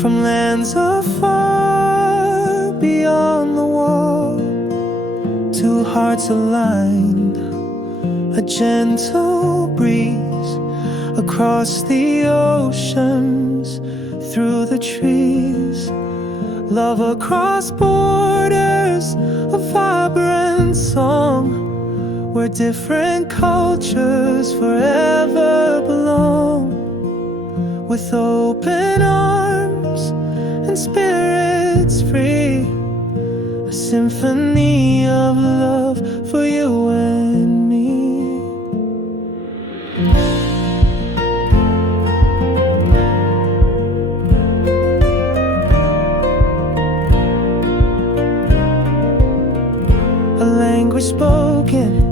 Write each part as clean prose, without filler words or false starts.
from lands afar beyond the wall. Two hearts aligned, a gentle breeze across the oceans, through the trees. Love across borders, a vibrant song where different cultures forever belong. With open arms and spirits free, a symphony of love for you and me. A language spoken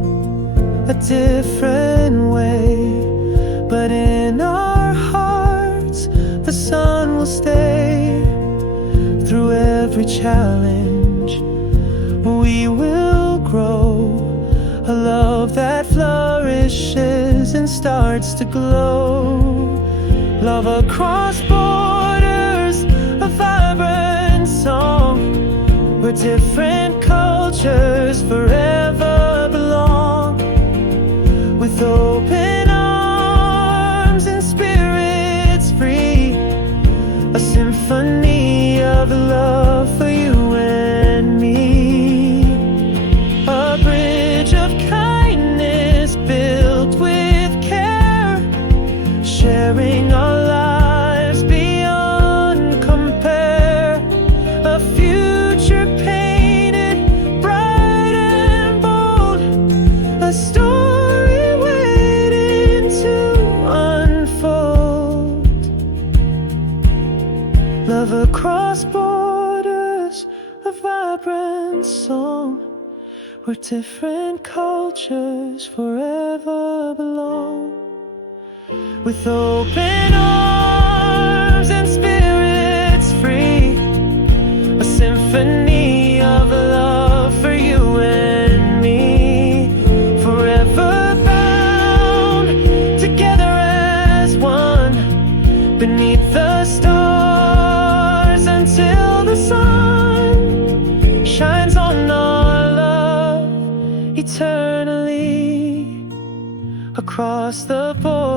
a different way, but in our hearts the sun will stay. Through every challenge we will grow, a love that flourishes and starts to glow. Love across borders, a vibrant song where different cultures forever belong. With open arms and spirits free, a symphony of love for you and me. A bridge of kindness built with care, sharing our lives beyond compare. A future painted bright and bold, a story waiting to unfold. Love across borders, a vibrant song where different cultures forever belong. With open arms and spirits free, a symphony of love for you and me. Forever bound together as one, beneath the stars until the sun shines on our love eternally. Across the border